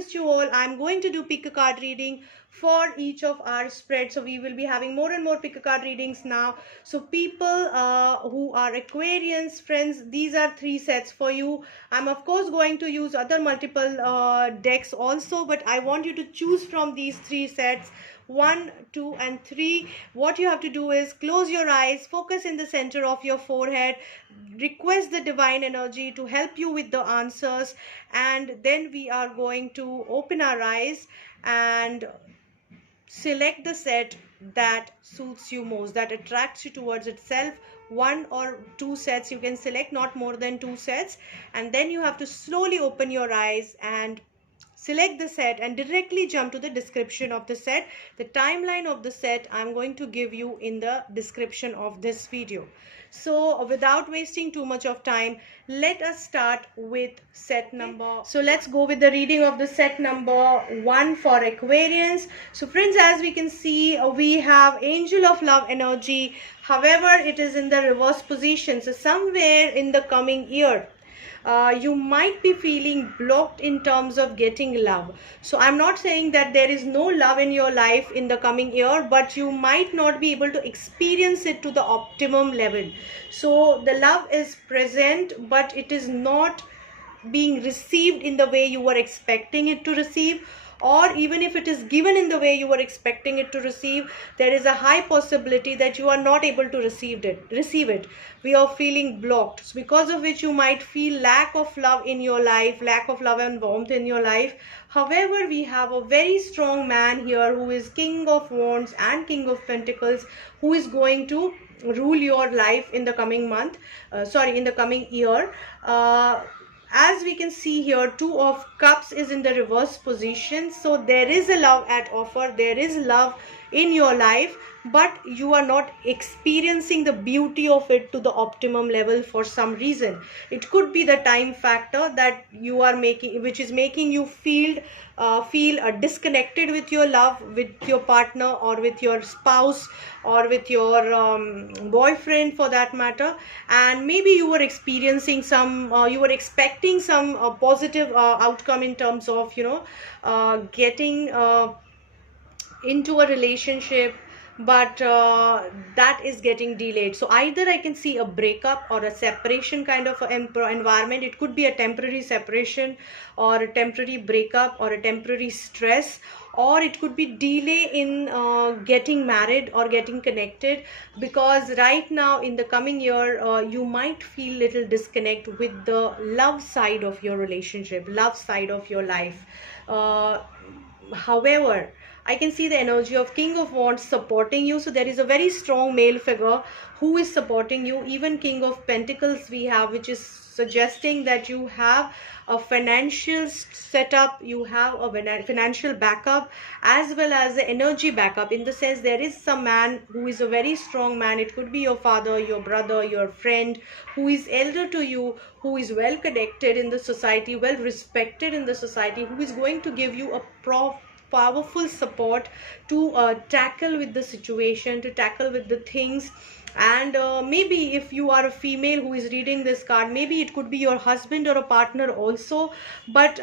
promised you all, I'm going to do pick a card reading for each of our spreads. So we will be having more and more pick a card readings now. So people who are Aquarians, friends, these are 3 sets for you. I'm of course going to use other multiple decks also, but I want you to choose from these 3 sets, 1, 2 and 3. What you have to do is close your eyes, focus in the center of your forehead, request the divine energy to help you with the answers, and then we are going to open our eyes and select the set that suits you most, that attracts you towards itself. 1 or 2 sets you can select, not more than 2 sets, and then you have to slowly open your eyes and select the set and directly jump to the description of the set. The timeline of the set I'm going to give you in the description of this video. So without wasting too much of time, let us start with set number. So let's go with the reading of the set number 1 for Aquarians. So friends, as we can see, we have Angel of Love energy. However, it is in the reverse position. So somewhere in the coming year, you might be feeling blocked in terms of getting love. So I'm not saying that there is no love in your life in the coming year, but you might not be able to experience it to the optimum level. So the love is present, but it is not being received in the way you were expecting it to receive, or even if it is given in the way you were expecting it to receive, there is a high possibility that you are not able to receive it. We are feeling blocked, so because of which you might feel lack of love in your life, lack of love and warmth in your life. However, we have a very strong man here who is King of Wands and King of Pentacles, who is going to rule your life in the coming month, in the coming year. As we can see here, 2 of Cups is in the reverse position. So there is a love at offer, there is love in your life, but you are not experiencing the beauty of it to the optimum level for some reason. It could be the time factor that you are making, which is making you feel disconnected with your love, with your partner, or with your spouse, or with your boyfriend for that matter. And maybe you were experiencing some you were expecting some positive outcome in terms of getting into a relationship, but that is getting delayed. So either I can see a breakup or a separation kind of environment. It could be a temporary separation or a temporary breakup or a temporary stress, or it could be delay in getting married or getting connected, because right now in the coming year you might feel little disconnect with the love side of your relationship, love side of your life. However, I can see the energy of King of Wands supporting you. So there is a very strong male figure who is supporting you. Even King of Pentacles we have, which is suggesting that you have a financial setup, you have a financial backup, as well as the energy backup, in the sense there is some man who is a very strong man. It could be your father, your brother, your friend, who is elder to you, who is well connected in the society, well respected in the society, who is going to give you a powerful support to tackle with the situation, to tackle with the things. And maybe if you are a female who is reading this card, maybe it could be your husband or a partner also, but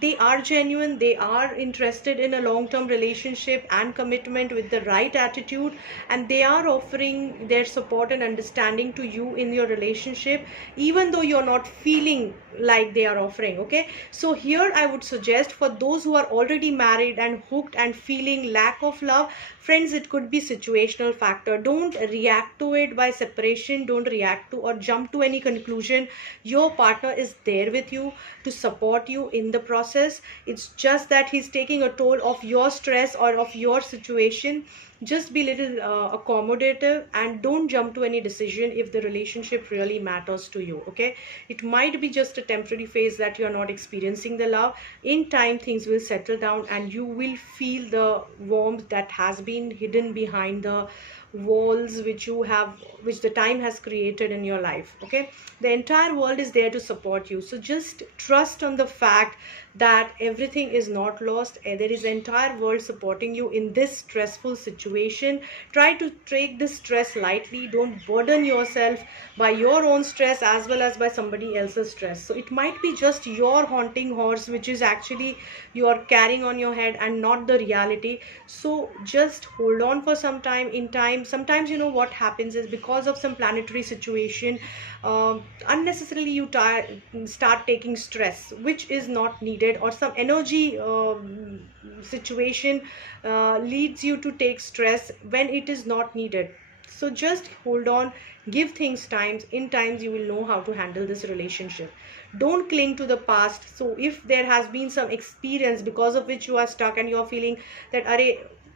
they are genuine, they are interested in a long-term relationship and commitment with the right attitude, and they are offering their support and understanding to you in your relationship, even though you're not feeling like they are offering. Okay, so here I would suggest, for those who are already married and hooked and feeling lack of love, friends, it could be situational factor. Don't react to it by separation, don't react to or jump to any conclusion. Your partner is there with you to support you in the process. It's just that he's taking a toll of your stress or of your situation. Just be little accommodative, and don't jump to any decision if the relationship really matters to you. Okay, it might be just a temporary phase that you are not experiencing the love. In time things will settle down and you will feel the warmth that has been hidden behind the walls which the time has created in your life. Okay, the entire world is there to support you, so just trust on the fact that everything is not lost, and there is an entire world supporting you in this stressful situation. Try to take this stress lightly, don't burden yourself by your own stress as well as by somebody else's stress. So it might be just your haunting horse which is actually you are carrying on your head and not the reality. So just hold on for some time. In time, sometimes, what happens is, because of some planetary situation, unnecessarily you start taking stress which is not needed, or some energy situation leads you to take stress when it is not needed. So just hold on, give things times. In times you will know how to handle this relationship. Don't cling to the past. So if there has been some experience because of which you are stuck and you are feeling that, Are,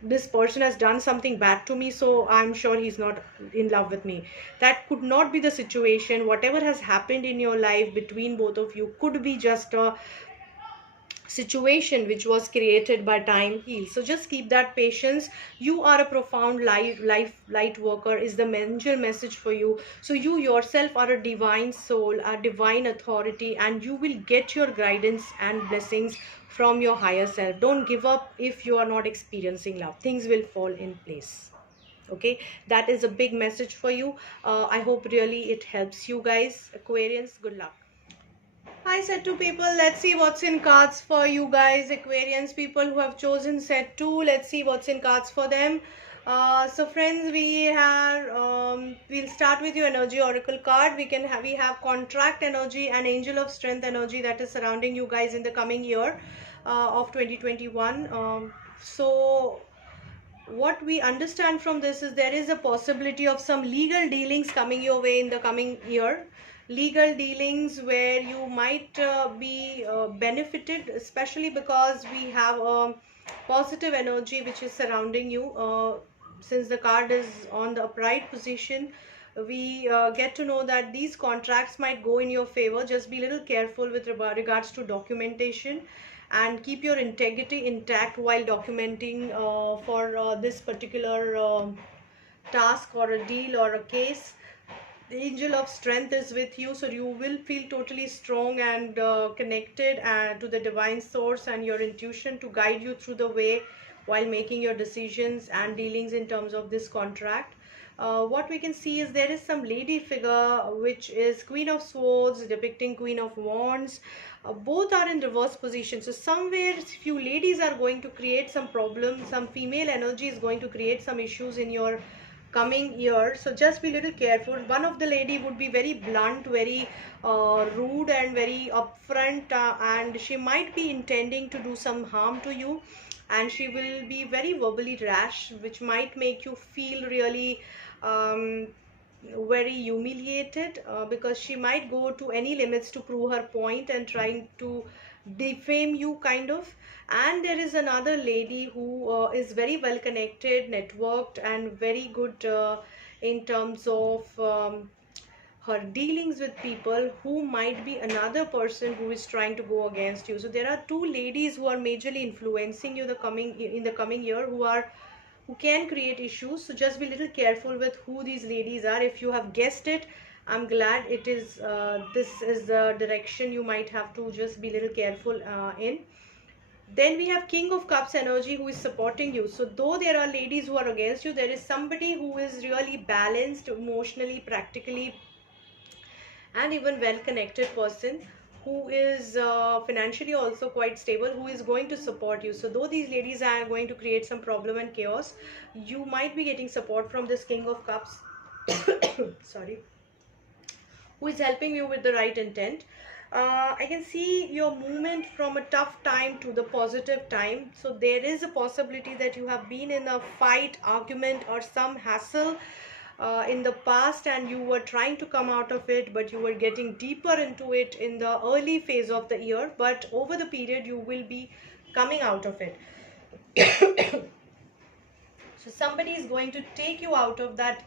this person has done something bad to me, so I'm sure he's not in love with me. That could not be the situation. Whatever has happened in your life between both of you could be just a situation which was created by time heal. So just keep that patience. You are a profound light worker is the angel message for you. So you yourself are a divine soul, a divine authority, and you will get your guidance and blessings from your higher self. Don't give up. If you are not experiencing love, things will fall in place. Okay, that is a big message for you. I hope really it helps you guys, Aquarians. Good luck. I said to people, let's see what's in cards for you guys, Aquarians, people who have chosen set 2. Let's see what's in cards for them. So friends, we'll start with your energy oracle card. We have contract energy and angel of strength energy that is surrounding you guys in the coming year of 2021. So what we understand from this is there is a possibility of some legal dealings coming your way in the coming year. Legal dealings where you might be benefited, especially because we have a positive energy which is surrounding you. Since the card is on the upright position, we get to know that these contracts might go in your favor. Just be a little careful with regards to documentation, and keep your integrity intact while documenting for this particular task or a deal or a case. The angel of strength is with you, so you will feel totally strong and connected to the divine source and your intuition to guide you through the way while making your decisions and dealings in terms of this contract. What we can see is there is some lady figure which is Queen of Swords depicting Queen of Wands. Both are in reverse position, so somewhere few ladies are going to create some problems. Some female energy is going to create some issues in your coming year, so just be a little careful. One of the lady would be very blunt, very rude and very upfront, and she might be intending to do some harm to you, and she will be very verbally rash, which might make you feel really very humiliated, because she might go to any limits to prove her point and trying to defame you, kind of. And there is another lady who is very well connected, networked, and very good in terms of her dealings with people, who might be another person who is trying to go against you. So there are two ladies who are majorly influencing you in the coming year, who can create issues. So just be a little careful with who these ladies are. If you have guessed it, I'm glad it is this is the direction you might have to just be a little careful in. Then we have King of Cups energy who is supporting you. So though there are ladies who are against you, there is somebody who is really balanced emotionally, practically, and even well connected person, who is financially also quite stable, who is going to support you. So though these ladies are going to create some problem and chaos, you might be getting support from this King of Cups sorry, who is helping you with the right intent. I can see your movement from a tough time to the positive time. So there is a possibility that you have been in a fight, argument, or some hassle in the past, and you were trying to come out of it, but you were getting deeper into it in the early phase of the year. But over the period, you will be coming out of it. So somebody is going to take you out of that,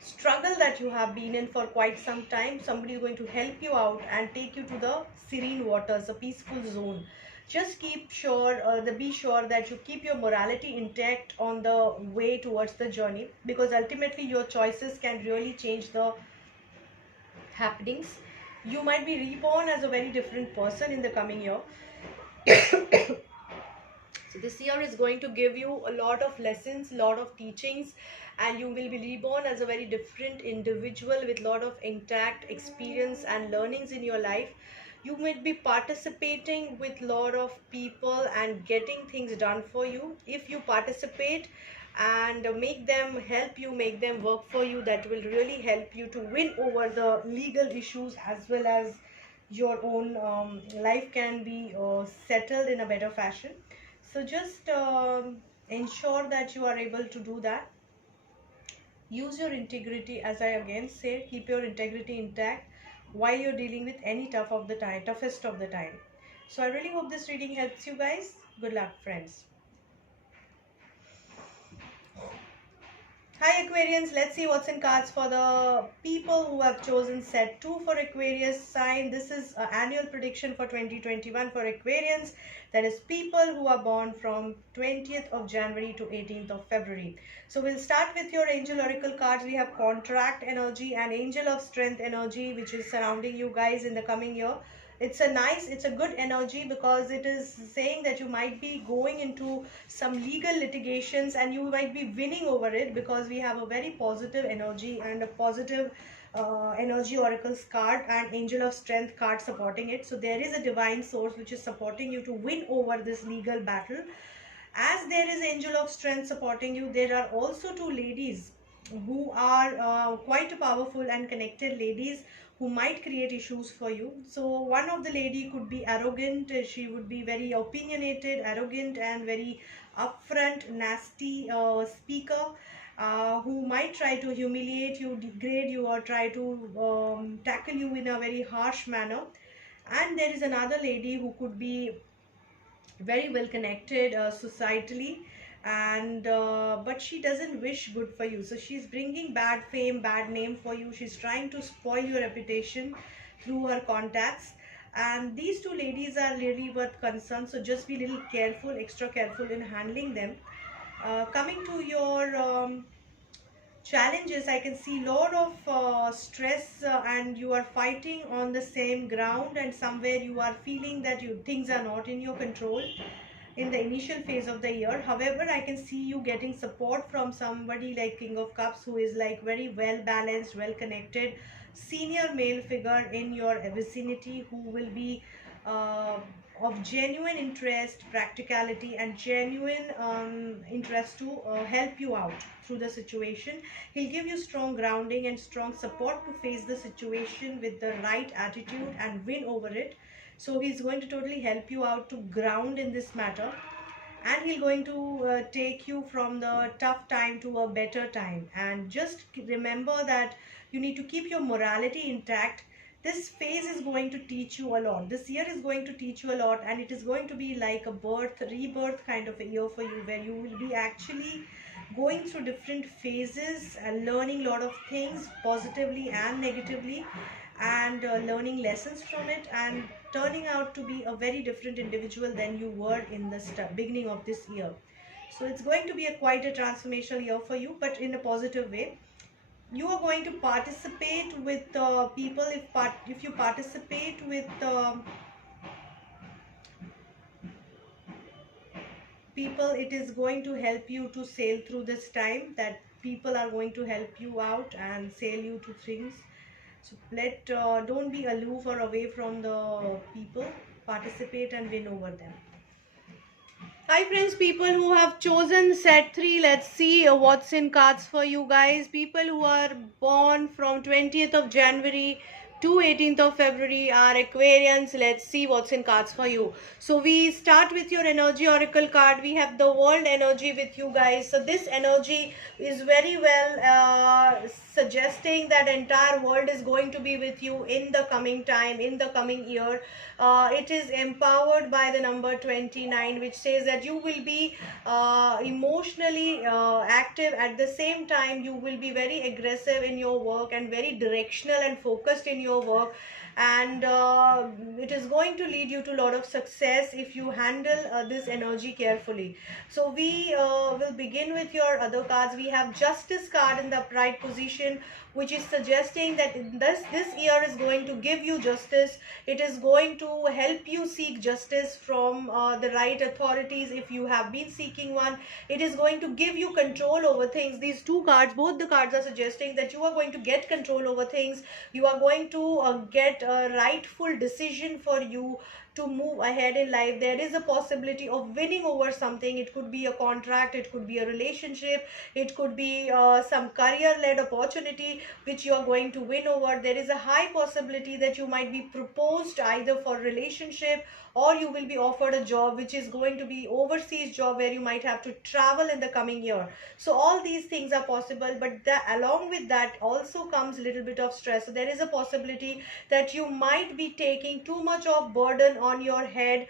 struggle that you have been in for quite some time. Somebody is going to help you out and take you to the serene waters, a peaceful zone. just be sure that you keep your morality intact on the way towards the journey, because ultimately your choices can really change the happenings. You might be reborn as a very different person in the coming year. So this year is going to give you a lot of lessons, lot of teachings, and you will be reborn as a very different individual with lot of intact experience and learnings in your life. You might be participating with lot of people and getting things done for you. If you participate and make them help you, make them work for you, that will really help you to win over the legal issues, as well as your own life can be settled in a better fashion. So just ensure that you are able to do that. Use your integrity, as I again say, keep your integrity intact while you're dealing with any toughest of the time. So I really hope this reading helps you guys. Good luck, friends. Hi Aquarians, let's see what's in cards for the people who have chosen set 2 for Aquarius sign. This is an annual prediction for 2021 for Aquarians. That is people who are born from 20th of January to 18th of February. So we'll start with your angel oracle cards. We have contract energy and angel of strength energy, which is surrounding you guys in the coming year. It's a good energy, because it is saying that you might be going into some legal litigations and you might be winning over it, because we have a very positive energy and a positive energy oracles card and angel of strength card supporting it. So there is a divine source which is supporting you to win over this legal battle. As there is angel of strength supporting you, there are also two ladies who are quite powerful and connected ladies who might create issues for you. So one of the lady could be arrogant. She would be very opinionated, arrogant, and very upfront, nasty speaker, who might try to humiliate you, degrade you, or try to tackle you in a very harsh manner. And there is another lady who could be very well connected societally, and but she doesn't wish good for you. So she's bringing bad fame, bad name for you. She's trying to spoil your reputation through her contacts, and these two ladies are really worth concern. So just be a little careful, extra careful in handling them. Coming to your challenges, I can see lot of stress, and you are fighting on the same ground, and somewhere you are feeling that things are not in your control in the initial phase of the year. However, I can see you getting support from somebody like King of Cups, who is like very well balanced, well connected, senior male figure in your vicinity, who will be uh, of genuine interest, practicality, and genuine interest to help you out through the situation. He'll give you strong grounding and strong support to face the situation with the right attitude and win over it. So he's going to totally help you out to ground in this matter, and he's going to take you from the tough time to a better time. And just remember that you need to keep your morality intact. This phase is going to teach you a lot. This year is going to teach you a lot, and it is going to be like a rebirth kind of a year for you, where you will be actually going through different phases and learning a lot of things positively and negatively, and learning lessons from it, and turning out to be a very different individual than you were in the beginning of this year. So it's going to be quite a transformational year for you, but in a positive way. You are going to participate with people. If you participate with people, it is going to help you to sail through this time. That people are going to help you out and sail you to things. So don't be aloof or away from the people. Participate and win over them. Hi friends, people who have chosen set 3, let's see what's in cards for you guys. People who are born from 20th of January to 18th of February are Aquarians. Let's see what's in cards for you. So we start with your energy oracle card. We have the world energy with you guys. So this energy is very well suggesting that entire world is going to be with you in the coming time, in the coming year. It is empowered by the number 29, which says that you will be emotionally active. At the same time, you will be very aggressive in your work and very directional and focused in your work. and it is going to lead you to a lot of success if you handle this energy carefully. So we will begin with your other cards. We have Justice card in the upright position, which is suggesting that this year is going to give you justice. It is going to help you seek justice from the right authorities if you have been seeking one. It is going to give you control over things. These two cards, both the cards are suggesting that you are going to get control over things. You are going to get a rightful decision for you to move ahead in life. There is a possibility of winning over something. It could be a contract, it could be a relationship, it could be some career led opportunity which you are going to win over. There is a high possibility that you might be proposed either for relationship, or you will be offered a job which is going to be overseas job where you might have to travel in the coming year. So all these things are possible, but along with that also comes a little bit of stress. So there is a possibility that you might be taking too much of burden on your head,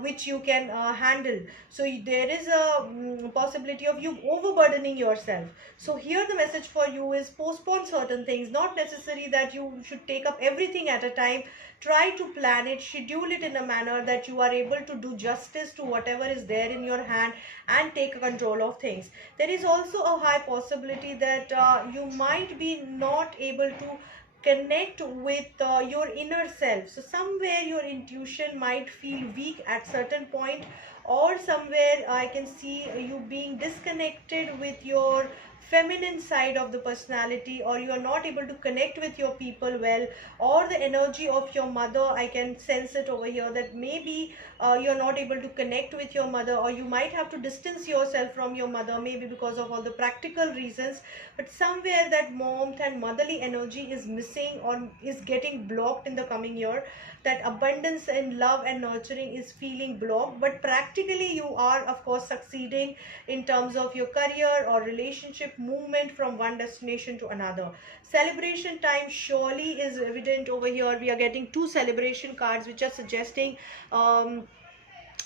which you can handle. So there is a possibility of you overburdening yourself. So here the message for you is postpone certain things. Not necessary that you should take up everything at a time. Try to plan it, schedule it in a manner that you are able to do justice to whatever is there in your hand and take control of things. There is also a high possibility that you might be not able to connect with your inner self. So somewhere your intuition might feel weak at certain point, or somewhere I can see you being disconnected with your feminine side of the personality, or you are not able to connect with your people well, or the energy of your mother, I can sense it over here that maybe you're not able to connect with your mother, or you might have to distance yourself from your mother, maybe because of all the practical reasons. But somewhere that warmth and motherly energy is missing or is getting blocked in the coming year. That abundance and love and nurturing is feeling blocked, but practically you are of course succeeding in terms of your career or relationship movement from one destination to another. Celebration time surely is evident over here. We are getting two celebration cards which are suggesting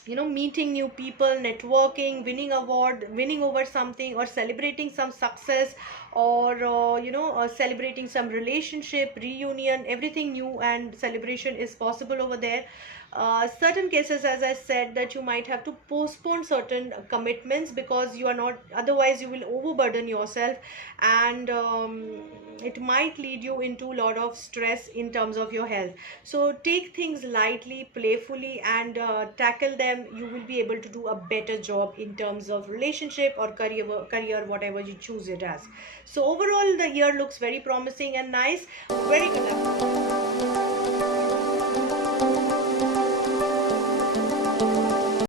meeting new people, networking, winning award, winning over something, or celebrating some success, or celebrating some relationship reunion. Everything new and celebration is possible over there. Certain cases, as I said, that you might have to postpone certain commitments because you are not, otherwise you will overburden yourself, and it might lead you into a lot of stress in terms of your health. So take things lightly, playfully, and tackle them. You will be able to do a better job in terms of relationship or career, whatever you choose it as. So overall the year looks very promising and nice. Very good luck.